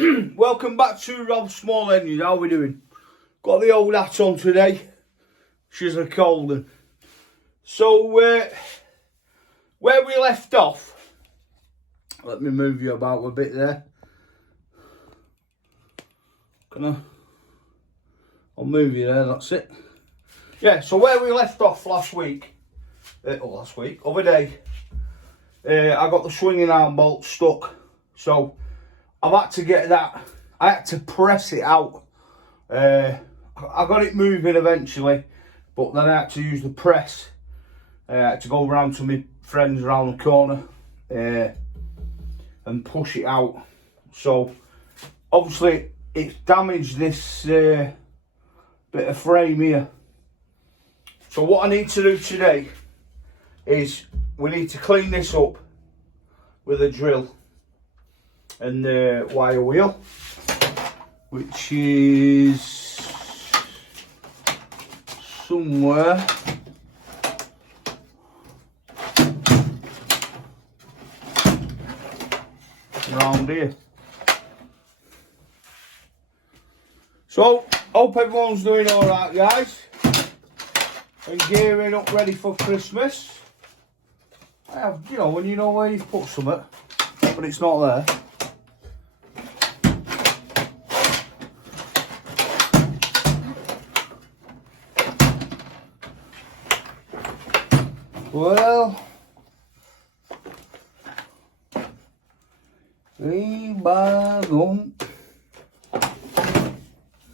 Welcome back to Rob Small Engines. How we doing? Got the old hat on today. She's a cold one. So where we left off, let me move you about a bit there. I'll move you there, that's it. Yeah, so where we left off last week, other day, I got the swinging arm bolt stuck. So I've had to get that, I had to press it out. I got it moving eventually, but then I had to use the press. I had to go round to my friends around the corner and push it out. So obviously it's damaged this bit of frame here. So what I need to do today is we need to clean this up with a drill and the wire wheel, which is somewhere around here. So hope everyone's doing all right, guys, and gearing up ready for Christmas. I have, you know, when you know where you've put something but it's not there. Well,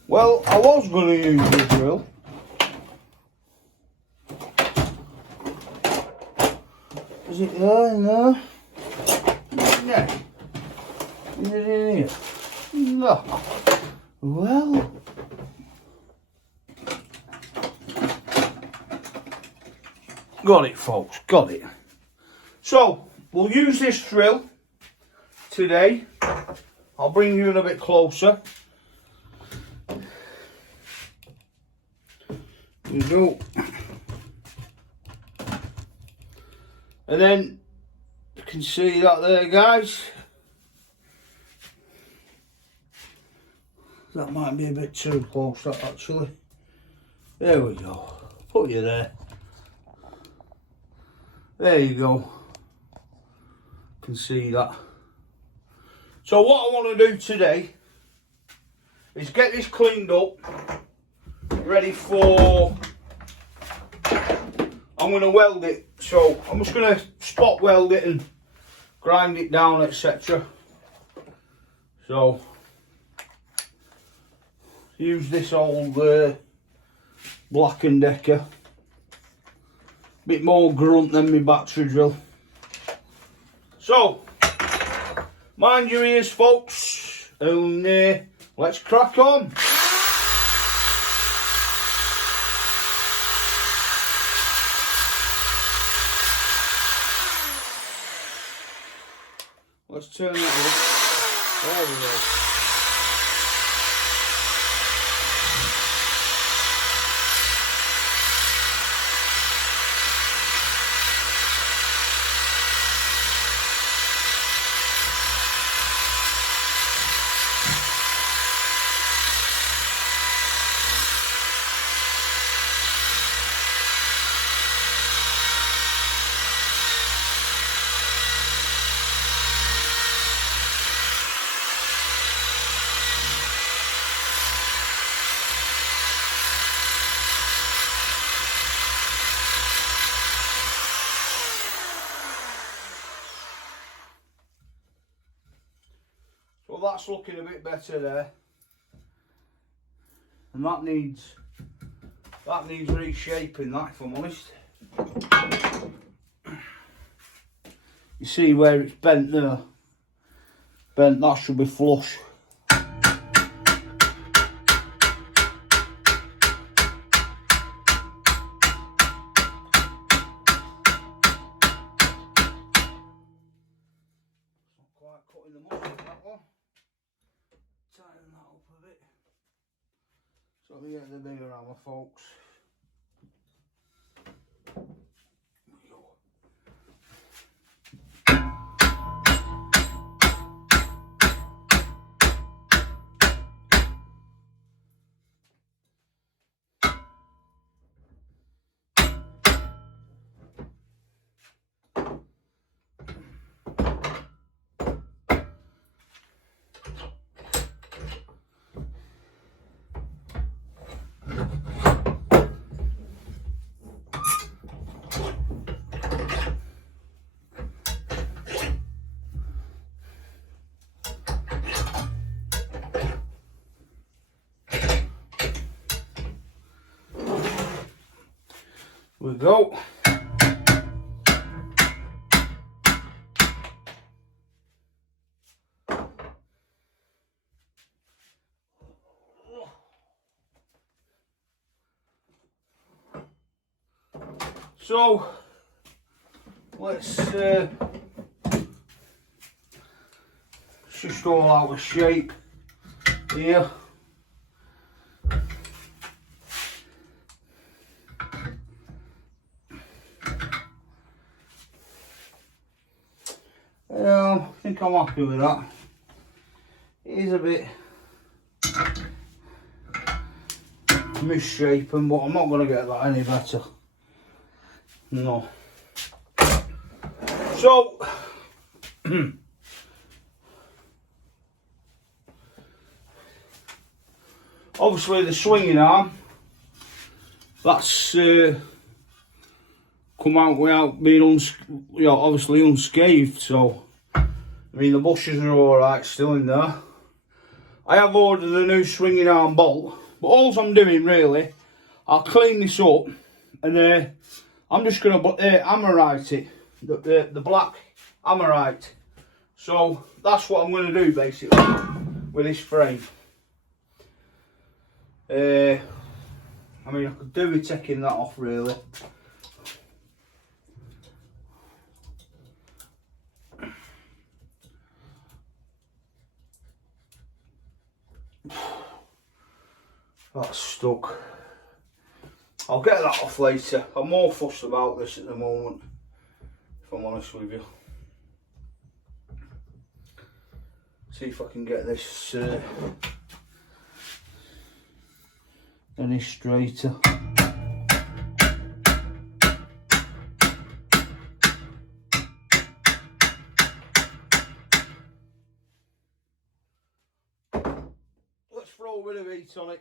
well, I was going to use the drill. Is it there? No. Yeah. Is it in here? No. Well. Got it, folks, got it. So, we'll use this drill today. I'll bring you in a bit closer. There you go. And then, you can see that there, guys. That might be a bit too close, that actually. There we go. Put you there. There you go. You can see that. So what I want to do today is get this cleaned up, ready for, I'm going to weld it. So I'm just going to spot weld it and grind it down, etc. So use this old Black & Decker. Bit more grunt than my battery drill. So, mind your ears, folks, and let's crack on. Let's turn that up. There we go. Well, that's looking a bit better there, and that needs reshaping, that, if I'm honest. You see where it's bent there? Bent, that should be flush. Cutting the muscle, that one. Tighten that up a bit. So we get the bigger hammer, folks. There we go. we go. So let's just all out of shape here. I think I'm happy with that. It is a bit misshapen, but I'm not going to get that any better. No. So, obviously the swinging arm, that's come out without being obviously unscathed. So, I mean, the bushes are alright still in there. I have ordered a new swinging arm bolt, but all I'm doing really, I'll clean this up and I'm just going to hammerite it, the black hammerite. So that's what I'm going to do basically with this frame. I mean, I could do with taking that off really. That's stuck. I'll get that off later. I'm more fussed about this at the moment, if I'm honest with you. See if I can get this any straighter. Let's throw a bit of heat on it.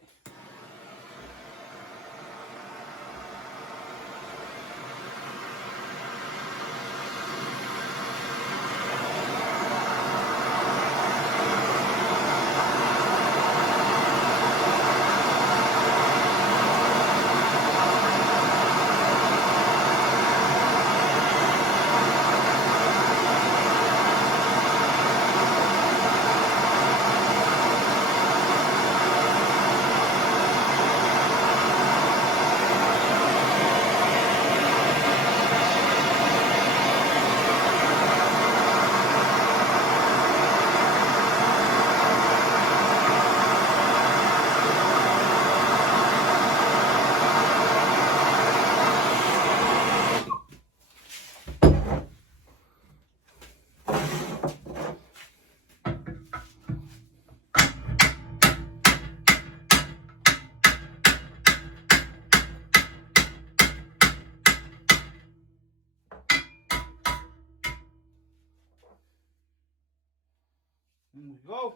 There we go.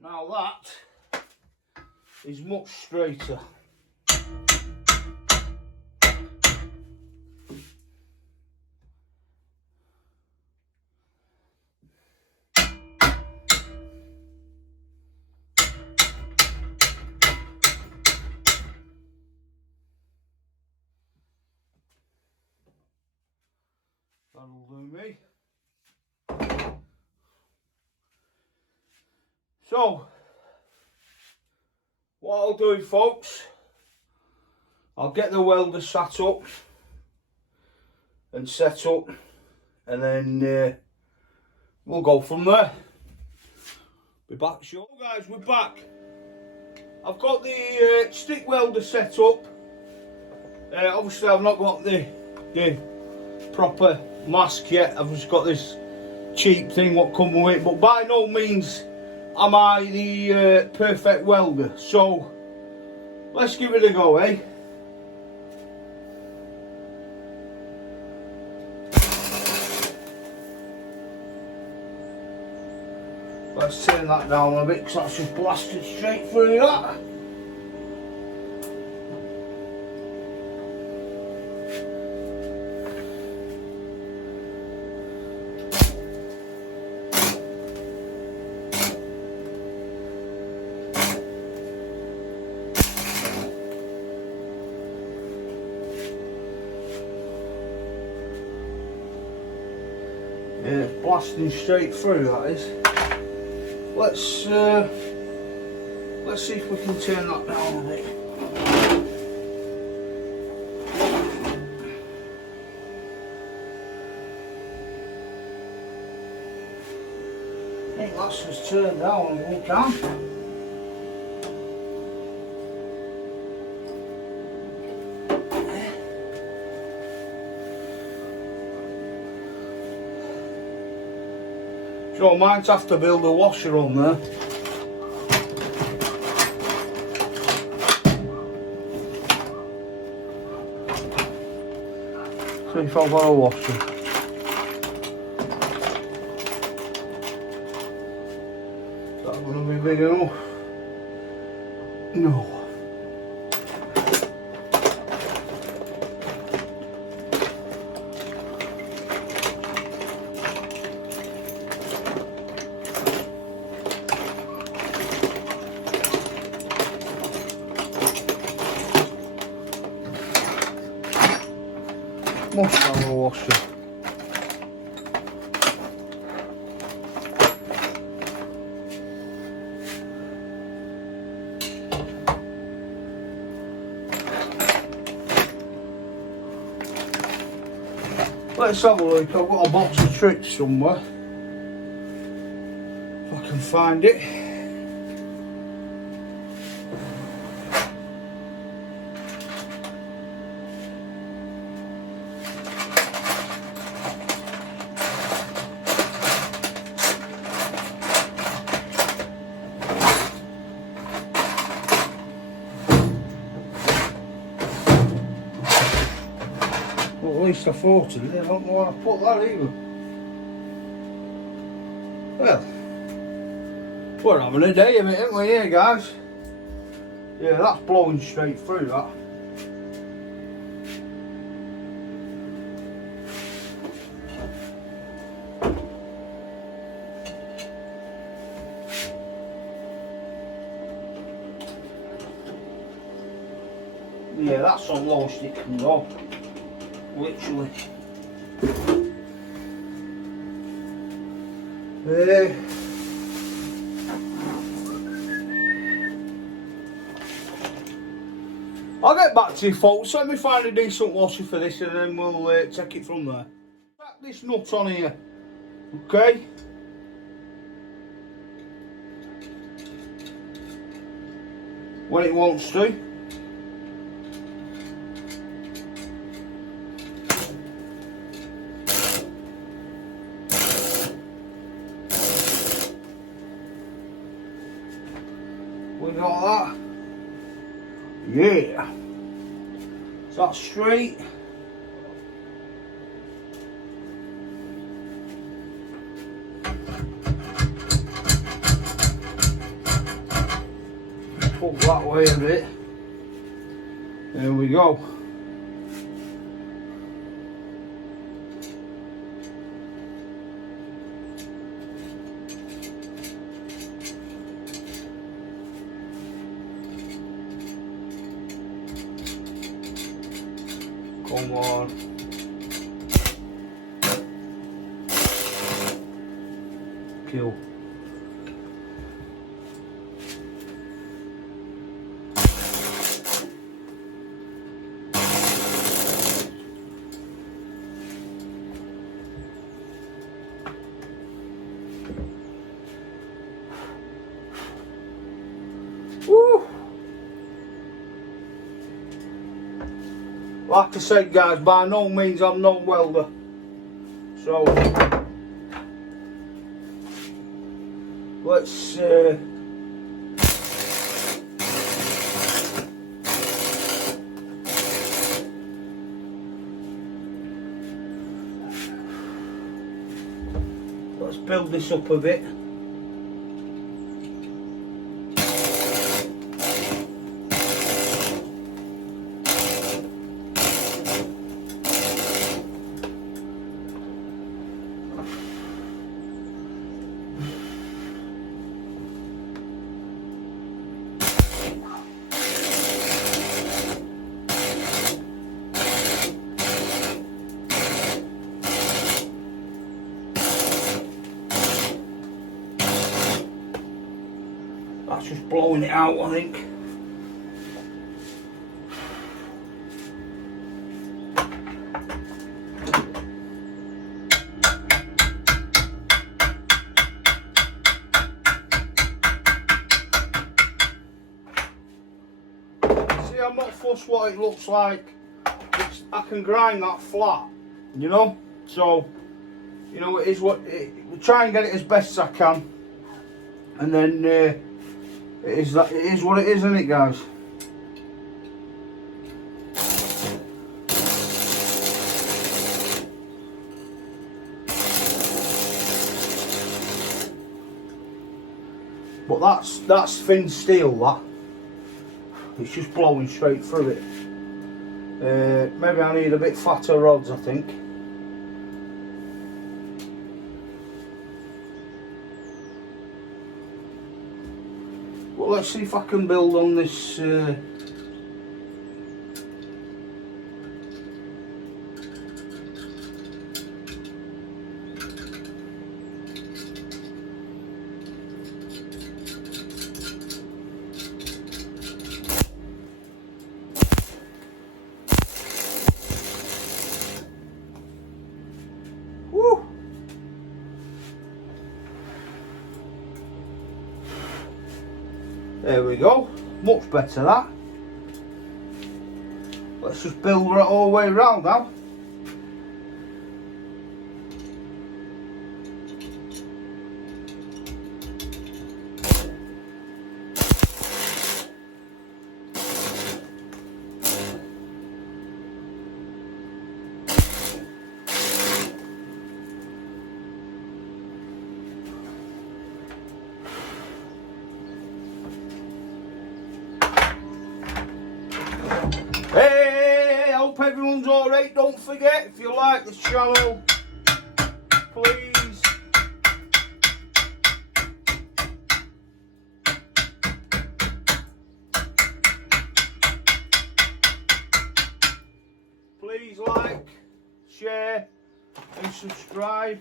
Now that is much straighter. That'll do me. So, what I'll do, folks, I'll get the welder sat up and set up, and then we'll go from there. Be back short. Guys, we're back. I've got the stick welder set up. Obviously I've not got the proper mask yet. I've just got this cheap thing what come with it, but by no means am I the perfect welder. So let's give it a go, eh? Let's turn that down a bit because that's just blasted straight through that. Yeah, blasting straight through, that is. Let's see if we can turn that down a bit. I think that's just turned down if we can. So I might have to build a washer on there. See if I've got a washer. Is that going to be big enough? No. Must have a washer. Let's have a look. I've got a box of tricks somewhere. If I can find it. Well, at least I thought of it. I don't know where I put that either. Well, we're having a day of it, aren't we, here, guys? Yeah, that's blowing straight through, that. Yeah, that's the lowest it can go. Literally. I'll get back to you folks. Let me find a decent washer for this and then we'll take it from there. Crack this nut on here. Okay? When it wants to. We got that. Yeah. Is that straight? Put that way a bit. There we go. Come on. Kill. Woo! Like I said, guys, by no means I'm no welder, so let's build this up a bit. That's just blowing it out, I think. See, I'm not fussed what it looks like. I can grind that flat, you know. So, you know, it is what it. We try and get it as best as I can, and then it is what it is, isn't it, guys? But that's thin steel. That it's just blowing straight through it. Maybe I need a bit fatter rods, I think. Well, let's see if I can build on this. Woo! There we go. Much better that. Let's just build it all the way around now. Hey, I hope everyone's alright. Don't forget, if you like this channel, please like, share and subscribe.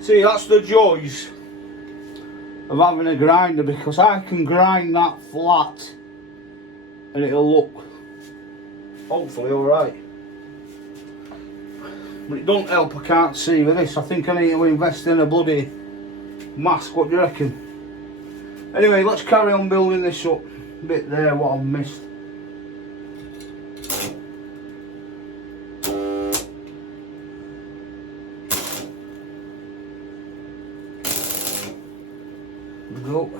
See, that's the joys of having a grinder, because I can grind that flat and it'll look hopefully alright. But it don't help I can't see with this. I think I need to invest in a bloody mask. What do you reckon? Anyway, let's carry on building this up. A bit there what I've missed. Go.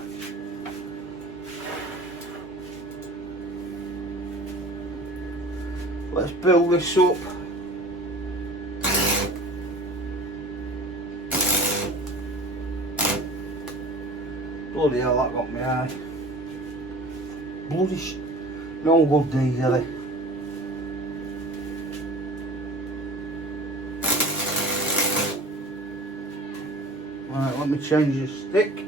Let's build this up. Bloody hell, that got me eye. Bloody no good these, are they? Right, let me change the stick.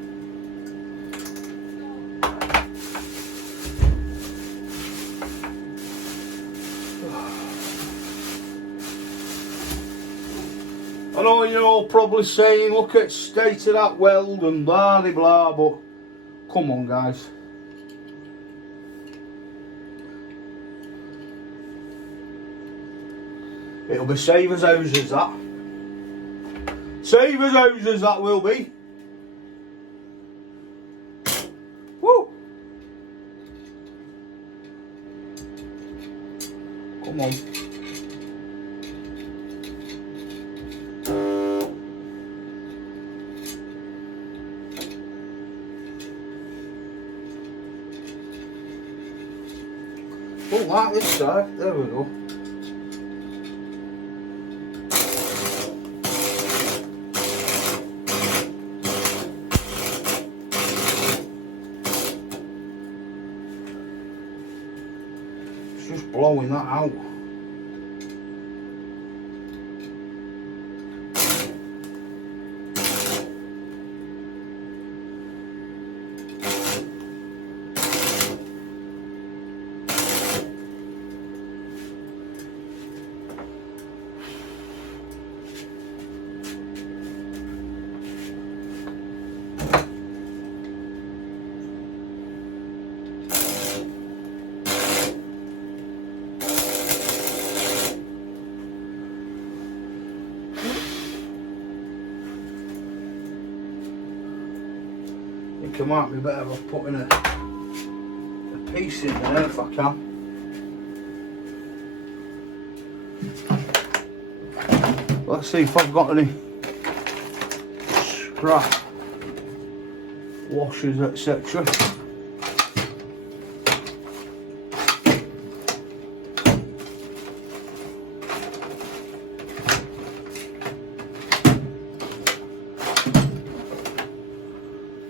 I know you're all probably saying, look at the state of that weld and blah de blah, but come on, guys. It'll be save as houses, that. Save as houses, that will be. Woo! Come on. Oh, like this side. There we go. It's just blowing that out. think it might be better off putting a piece in there if I can. Let's see if I've got any scrap washers, etc.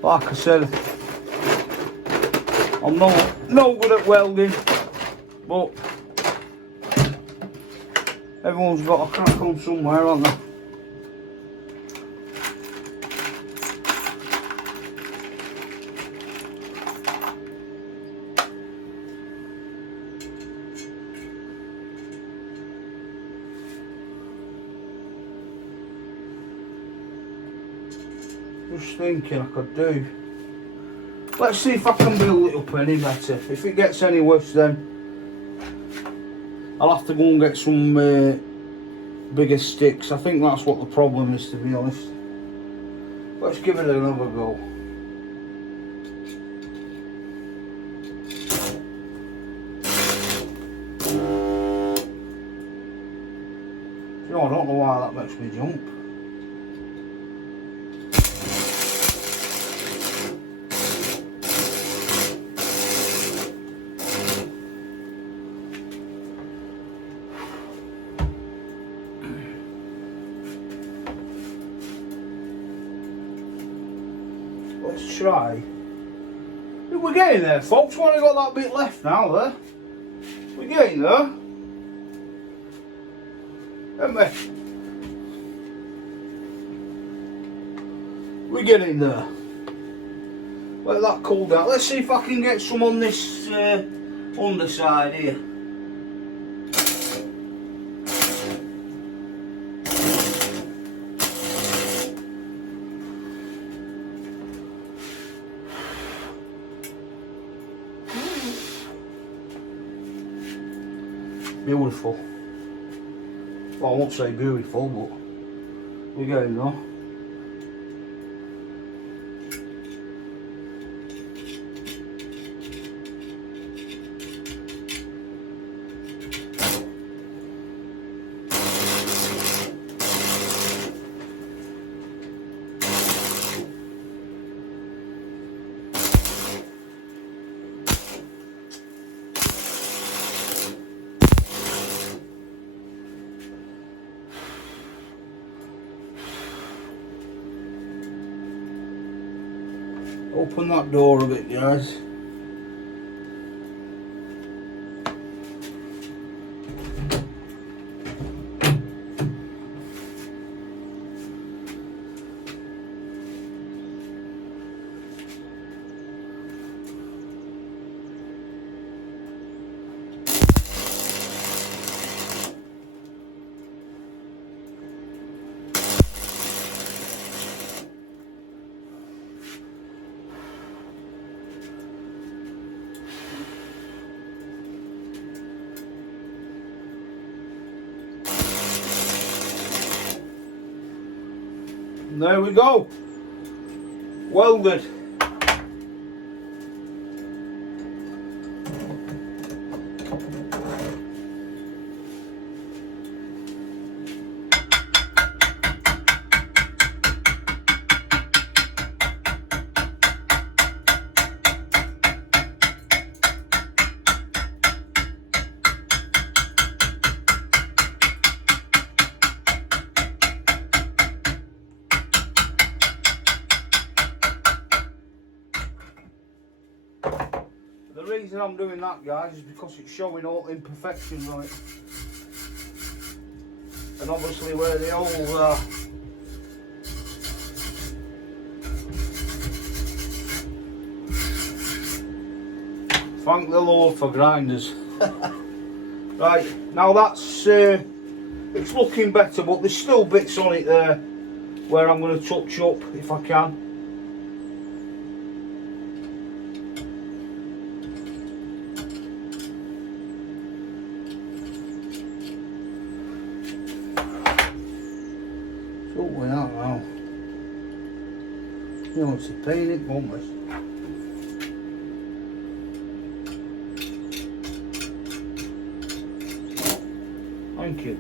Like I said, I'm no good at welding, but everyone's got a crack on somewhere, haven't they? Just thinking I could do. Let's see if I can build it up any better. If it gets any worse, then I'll have to go and get some bigger sticks. I think that's what the problem is, to be honest. Let's give it another go. You know, I don't know why that makes me jump. Let's try. We're getting there, folks. We've only got that bit left now, there. We're getting there. Aren't we? We're getting there. Let that cool down. Let's see if I can get some on this underside here. Beautiful. Well, I won't say beautiful, but we're getting there. Open that door a bit, guys. There we go. Welded. The reason I'm doing that, guys, is because it's showing all imperfections on it. And obviously where the holes are. Thank the Lord for grinders. Right, now that's, it's looking better, but there's still bits on it there where I'm going to touch up if I can. So we are now. You know, it's a pain in bummers. Thank you.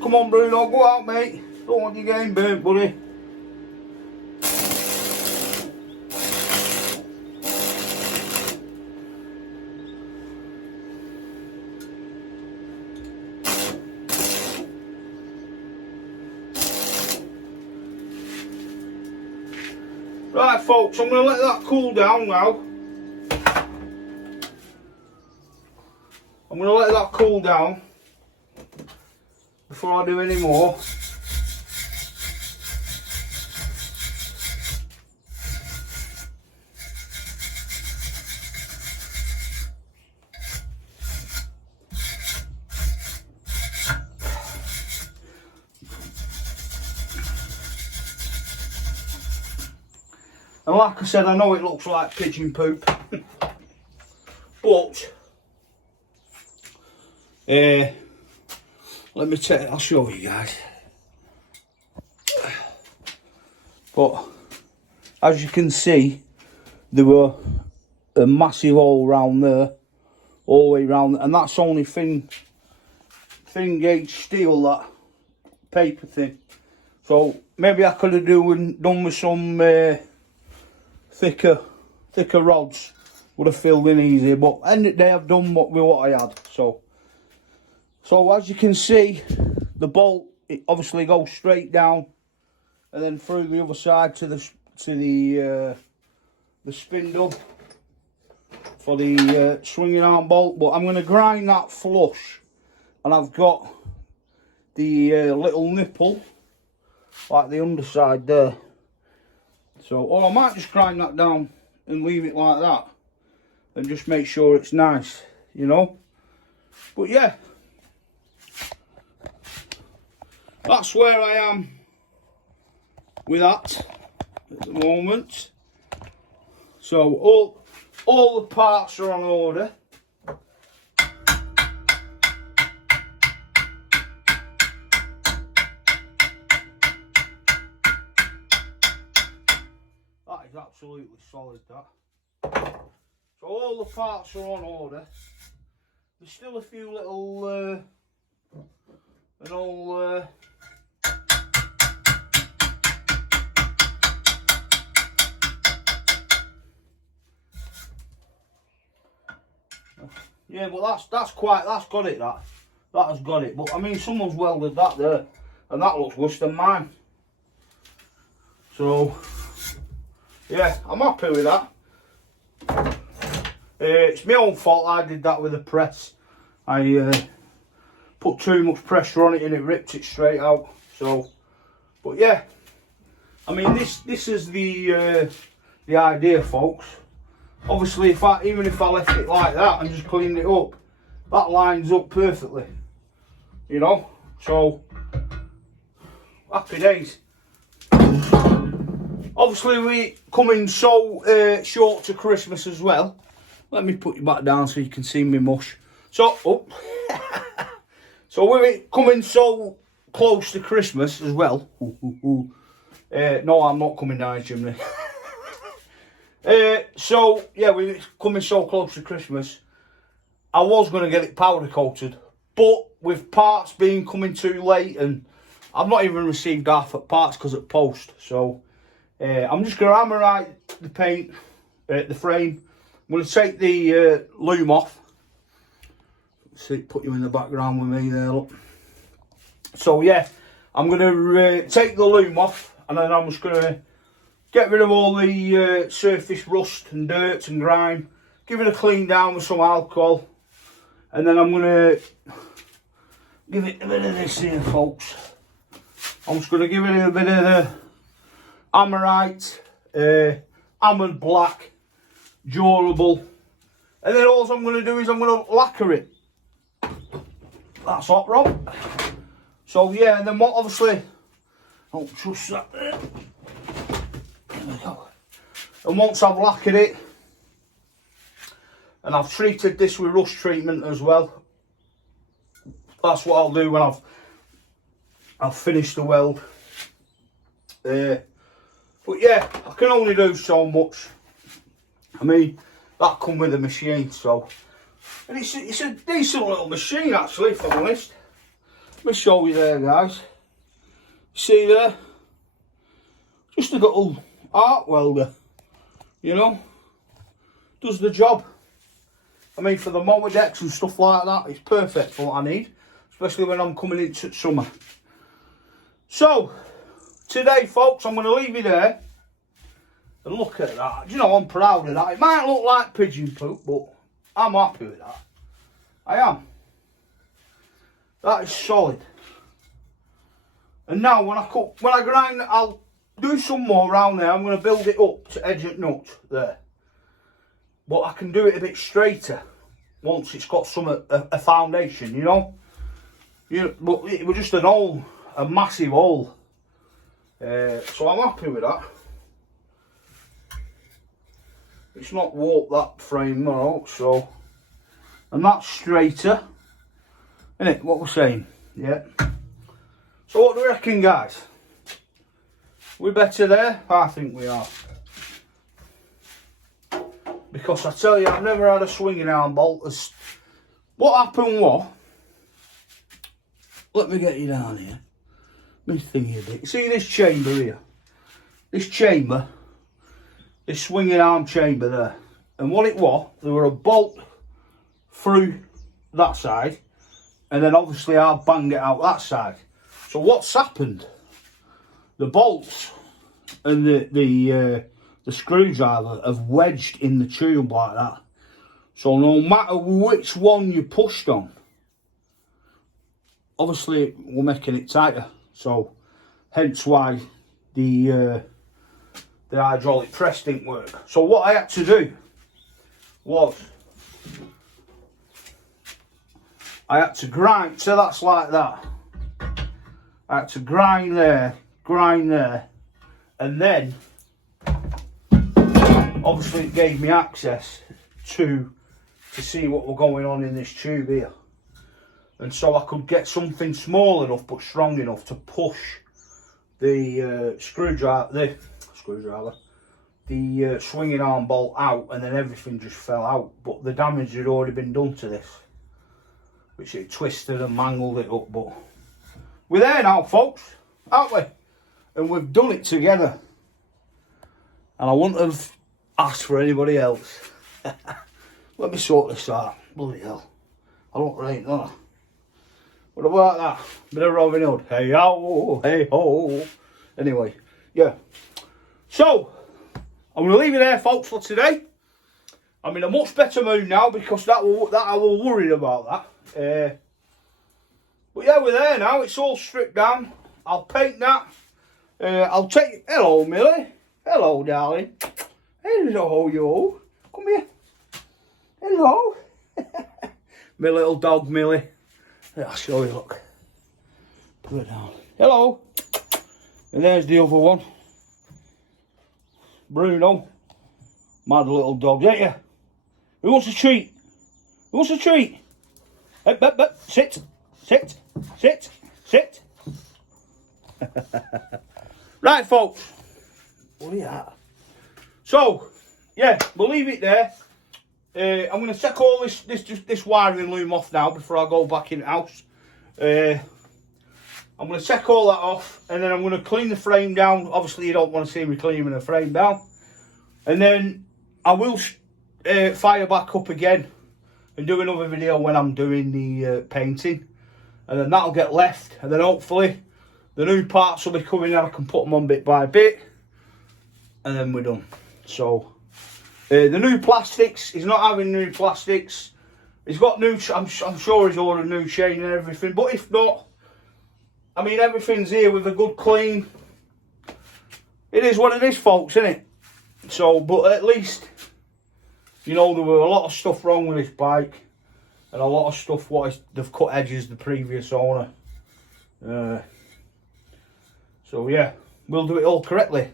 Come on, Bruno, go out, mate. Don't want you getting burnt, buddy. Right, folks, I'm going to let that cool down now. I'm going to let that cool down before I do any more. And like I said, I know it looks like pigeon poop, but let me take it, I'll show you guys. But as you can see, there were a massive hole round there, all the way round, and that's only thin gauge steel, that paper thing. So maybe I could have done with some thicker rods, would have filled in easier, but end of the day I've done with what I had. So as you can see, the bolt, it obviously goes straight down and then through the other side to the spindle for the swinging arm bolt. But I'm going to grind that flush, and I've got the little nipple like the underside there. So, or I might just grind that down and leave it like that and just make sure it's nice, you know. But yeah, that's where I am with that at the moment. So all the parts are on order. That is absolutely solid, that. So all the parts are on order. There's still a few little yeah, but that's got it, that has got it. But I mean, someone's welded that there, and that looks worse than mine. So yeah, I'm happy with that. It's my own fault, I did that with a press. I put too much pressure on it and it ripped it straight out. So, but yeah, I mean, this is the idea, folks. Obviously, even if I left it like that and just cleaned it up, that lines up perfectly, you know. So happy days. Obviously, we coming so short to Christmas as well. Let me put you back down so you can see me mush. So, so with it coming so close to Christmas as well. No, I'm not coming down, chimney. So yeah, with it coming so close to Christmas, I was going to get it powder coated, but with parts being coming too late, and I've not even received half of parts because of post. So I'm just going to hammerite the paint, the frame. I'm going to take the loom off. See, put you in the background with me there, look. So yeah, I'm going to take the loom off, and then I'm just going to get rid of all the surface rust and dirt and grime. Give it a clean down with some alcohol, and then I'm going to give it a bit of this here, folks. I'm just going to give it a bit of the Amorite, Hammered Black, durable, and then all I'm going to do is I'm going to lacquer it. That's hot, Rob. So yeah, and then what? Obviously, Don't trust that there. There we go. And once I've lacquered it, and I've treated this with rust treatment as well, that's what I'll do when I've finished the weld. But yeah, I can only do so much. I mean, that come with the machine, so. And it's a decent little machine actually, if I'm honest. Let me show you there, guys. See there? Just a little arc welder, you know. Does the job. I mean, for the mower decks and stuff like that, it's perfect for what I need. Especially when I'm coming into summer. So, today, folks, I'm going to leave you there. And look at that. You know, I'm proud of that. It might look like pigeon poop, but I'm happy with that. I am. That is solid. And now when I grind, I'll do some more around there. I'm going to build it up to edge at nut there. But I can do it a bit straighter once it's got a foundation, you know. But it was just a massive hole. So I'm happy with that. It's not warped that frame out, so. And that's straighter. Isn't it? What we're saying? Yeah. So what do you reckon, guys? We're better there? I think we are. Because I tell you, I've never had a swinging arm bolt. What happened was, let me get you down here. Let me thingy a bit. See this chamber here? This chamber, this swinging arm chamber there. And what it was, there were a bolt through that side, and then obviously I'll bang it out that side. So what's happened? The bolts and the screwdriver have wedged in the tube like that. So no matter which one you pushed on, obviously we're making it tighter. So hence why the hydraulic press didn't work. So what I had to do was I had to grind, so that's like that. I had to grind there, and then obviously it gave me access to see what was going on in this tube here. And so I could get something small enough but strong enough to push the the swinging arm bolt out, and then everything just fell out. But the damage had already been done to this, which it twisted and mangled it up. But we're there now, folks, aren't we? And we've done it together. And I wouldn't have asked for anybody else. Let me sort this out. Bloody hell. I don't right, don't I? What about that? Bit of Robin Hood. Hey ho, hey ho. Anyway, yeah. So, I'm going to leave it there, folks, for today. I'm in a much better mood now because that I was worried about that. But yeah, we're there now. It's all stripped down. I'll paint that. I'll take... Hello, Millie. Hello, darling. Hello, you. Come here. Hello. My little dog, Millie. I'll show you, look. Put it down. Hello. And there's the other one. Bruno. Mad little dog, ain't you? Who wants a treat? Who wants a treat? Sit. Sit. Sit. Sit. Right, folks. What are you at? So, yeah, we'll leave it there. I'm going to take all this wiring loom off now before I go back in the house. I'm going to take all that off, and then I'm going to clean the frame down. Obviously, you don't want to see me cleaning the frame down. And then I will fire back up again and do another video when I'm doing the painting. And then that'll get left, and then hopefully the new parts will be coming and I can put them on bit by bit. And then we're done. So... the new plastics, he's not having new plastics. He's got new, I'm sure he's ordered new chain and everything. But if not, I mean, everything's here with a good clean. It is what it is, folks, isn't it? So, but at least, you know, there were a lot of stuff wrong with this bike. And a lot of stuff, they've cut edges the previous owner. So yeah, we'll do it all correctly.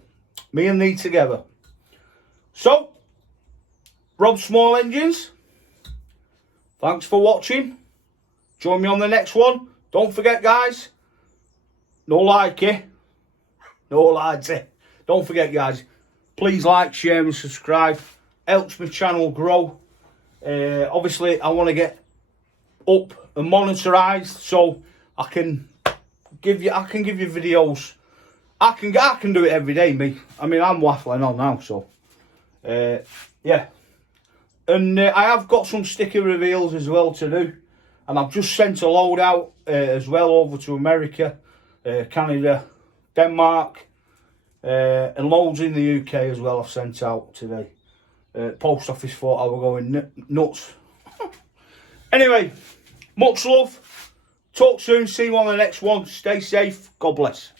Me and thee together. So, Rob Small Engines, thanks for watching. Join me on the next one. Don't forget, guys, no likey, no likey. Don't forget, guys, please like, share and subscribe. Helps my channel grow. Obviously, I want to get up and monetized so I can give you videos. I can do it every day, me. I mean, I'm waffling on now, so yeah. And I have got some sticker reveals as well to do, and I've just sent a load out as well over to America, Canada, Denmark, and loads in the UK as well. I've sent out today. Post office thought I were going nuts. Anyway, much love. Talk soon. See you on the next one. Stay safe. God bless.